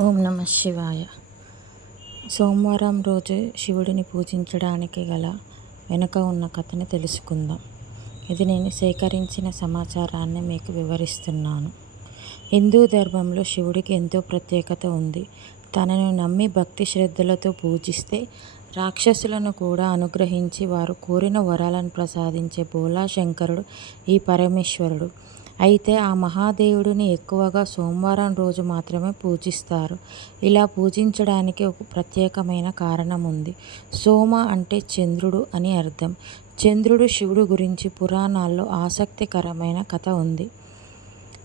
ఓం నమ శివాయ. సోమవారం రోజు శివుడిని పూజించడానికి గల వెనుక ఉన్న కథని తెలుసుకుందాం. ఇది నేను సేకరించిన సమాచారాన్ని మీకు వివరిస్తున్నాను. హిందూ ధర్మంలో శివుడికి ఎంతో ప్రత్యేకత ఉంది. తనను నమ్మి భక్తి శ్రద్ధలతో పూజిస్తే రాక్షసులను కూడా అనుగ్రహించి వారు కోరిన వరాలను ప్రసాదించే భోలా శంకరుడు ఈ పరమేశ్వరుడు. అయితే ఆ మహాదేవుడిని ఎక్కువగా సోమవారం రోజు మాత్రమే పూజిస్తారు. ఇలా పూజించడానికి ఒక ప్రత్యేకమైన కారణం ఉంది. సోమ అంటే చంద్రుడు అని అర్థం. చంద్రుడు శివుడు గురించి పురాణాల్లో ఆసక్తికరమైన కథ ఉంది.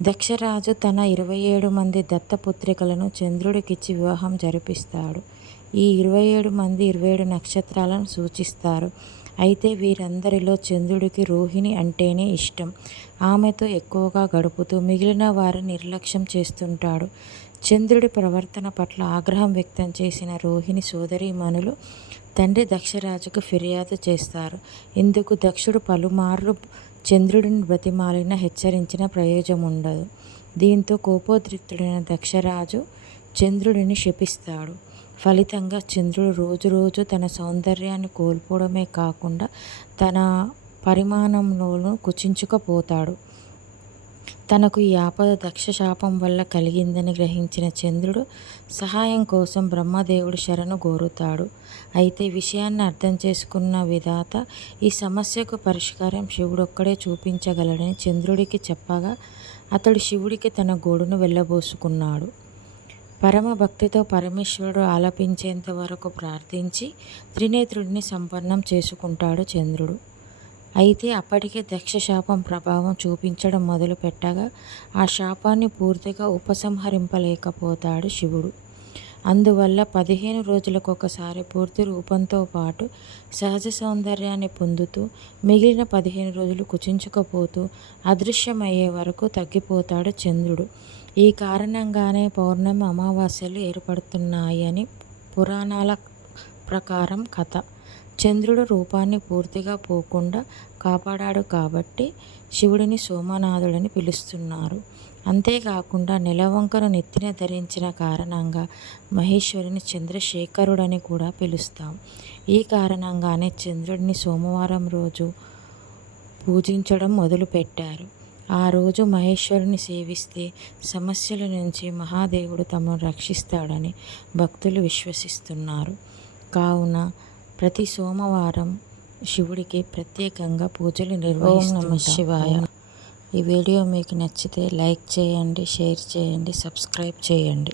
దక్షరాజు తన 27 మంది దత్తపుత్రికలను చంద్రుడికిచ్చి వివాహం జరిపిస్తాడు. ఈ 27 మంది 27 నక్షత్రాలను సూచిస్తారు. అయితే వీరందరిలో చంద్రుడికి రోహిణి అంటేనే ఇష్టం. ఆమెతో ఎక్కువగా గడుపుతూ మిగిలిన వారిని నిర్లక్ష్యం చేస్తుంటాడు. చంద్రుడి ప్రవర్తన పట్ల ఆగ్రహం వ్యక్తం చేసిన రోహిణి సోదరీమణులు తండ్రి దక్షరాజుకు ఫిర్యాదు చేస్తారు. ఇందుకు దక్షుడు పలుమార్లు చంద్రుడిని బ్రతిమాలిన హెచ్చరించిన ప్రయోజనం ఉండదు. దీంతో కోపోద్రిక్తుడైన దక్షరాజు చంద్రుడిని శపిస్తాడు. ఫలితంగా చంద్రుడు రోజు తన సౌందర్యాన్ని కోల్పోవడమే కాకుండా తన పరిమాణంలోనూ కుచించుకుపోతాడు. తనకు ఈ ఆపద దక్ష శాపం వల్ల కలిగిందని గ్రహించిన చంద్రుడు సహాయం కోసం బ్రహ్మదేవుడి శరణు కోరుతాడు. అయితే విషయాన్ని అర్థం చేసుకున్న విధాత ఈ సమస్యకు పరిష్కారం శివుడొక్కడే చూపించగలడని చంద్రుడికి చెప్పగా అతడు శివుడికి తన గోడును వెళ్ళబోసుకున్నాడు. పరమ భక్తితో పరమేశ్వరుడు ఆలపించేంత వరకు ప్రార్థించి త్రినేత్రుడిని సంపన్నం చేసుకుంటాడు చంద్రుడు. అయితే అప్పటికే దక్ష శాపం ప్రభావం చూపించడం మొదలుపెట్టగా ఆ శాపాన్ని పూర్తిగా ఉపసంహరింపలేకపోతాడు శివుడు. అందువల్ల 15 రోజులకొకసారి పూర్తి రూపంతో పాటు సహజ సౌందర్యాన్ని పొందుతూ మిగిలిన 15 రోజులు కుచించుకుపోతూ అదృశ్యమయ్యే వరకు తగ్గిపోతాడు చంద్రుడు. ఈ కారణంగానే పౌర్ణమి అమావాస్యలు ఏర్పడుతున్నాయని పురాణాల ప్రకారం కథ. చంద్రుడు రూపాన్ని పూర్తిగా పోకుండా కాపాడాడు కాబట్టి శివుడిని సోమనాథుడని పిలుస్తున్నారు. అంతేకాకుండా నెలవంకను నెత్తిన ధరించిన కారణంగా మహేశ్వరుని చంద్రశేఖరుడని కూడా పిలుస్తాం. ఈ కారణంగానే చంద్రుడిని సోమవారం రోజు పూజించడం మొదలుపెట్టారు. ఆ రోజు మహేశ్వరుని సేవిస్తే సమస్యల నుంచి మహాదేవుడు తమను రక్షిస్తాడని భక్తులు విశ్వసిస్తున్నారు. కావున ప్రతి సోమవారం శివుడికి ప్రత్యేకంగా పూజలు నిర్వహిస్తున్నాం. ఓం నమః శివాయ. ఈ వీడియో మీకు నచ్చితే లైక్ చేయండి, షేర్ చేయండి, సబ్స్క్రైబ్ చేయండి.